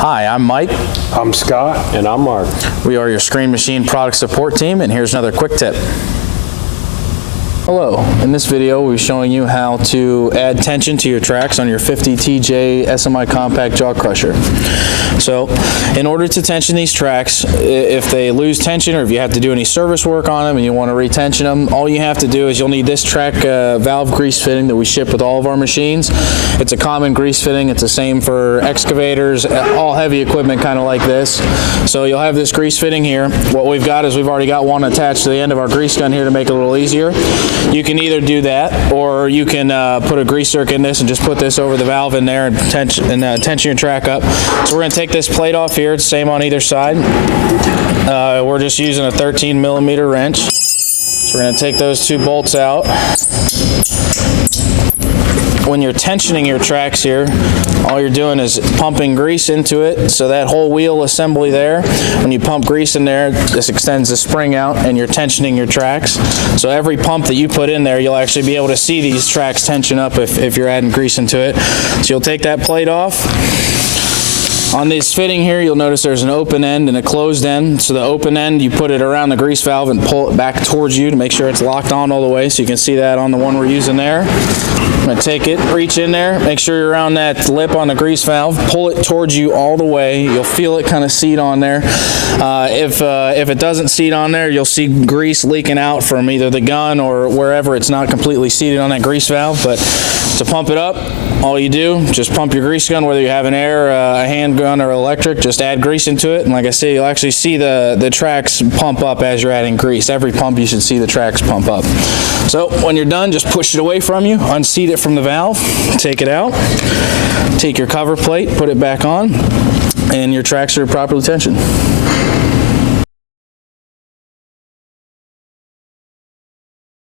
Hi, I'm Mike. I'm Scott. And I'm Mark. We are your Screen Machine product support team, and here's another quick tip. Hello, in this video we'll be showing you how to add tension to your tracks on your 50 TJ SMI compact jaw crusher. So in order to tension these tracks, if they lose tension or if you have to do any service work on them and you want to retension them, all you have to do is you'll need this track valve grease fitting that we ship with all of our machines. It's a common grease fitting. It's the same for excavators, all heavy equipment kind of like this. So you'll have this grease fitting here. What we've got is we've already got one attached to the end of our grease gun here to make it a little easier. You can either do that, or you can put a grease zerk in this and just put this over the valve in there and tension your track up. So we're going to take this plate off here. It's the same on either side. We're just using a 13mm wrench. So we're going to take those two bolts out. When you're tensioning your tracks here, all you're doing is pumping grease into it. So that whole wheel assembly there, when you pump grease in there, this extends the spring out and you're tensioning your tracks. So every pump that you put in there, you'll actually be able to see these tracks tension up if you're adding grease into it. So you'll take that plate off. On this fitting here, you'll notice there's an open end and a closed end. So the open end, you put it around the grease valve and pull it back towards you to make sure it's locked on all the way. So you can see that on the one we're using there. I'm going to take it, reach in there, make sure you're around that lip on the grease valve, pull it towards you all the way. You'll feel it kind of seat on there. If it doesn't seat on there, you'll see grease leaking out from either the gun or wherever it's not completely seated on that grease valve. But to pump it up, all you do, just pump your grease gun, whether you have an air, a hand gun, or electric, just add grease into it. And like I say, you'll actually see the tracks pump up as you're adding grease. Every pump, you should see the tracks pump up. So when you're done, just push it away from you, unseat it from the valve, take it out, take your cover plate, put it back on, and your tracks are properly tensioned.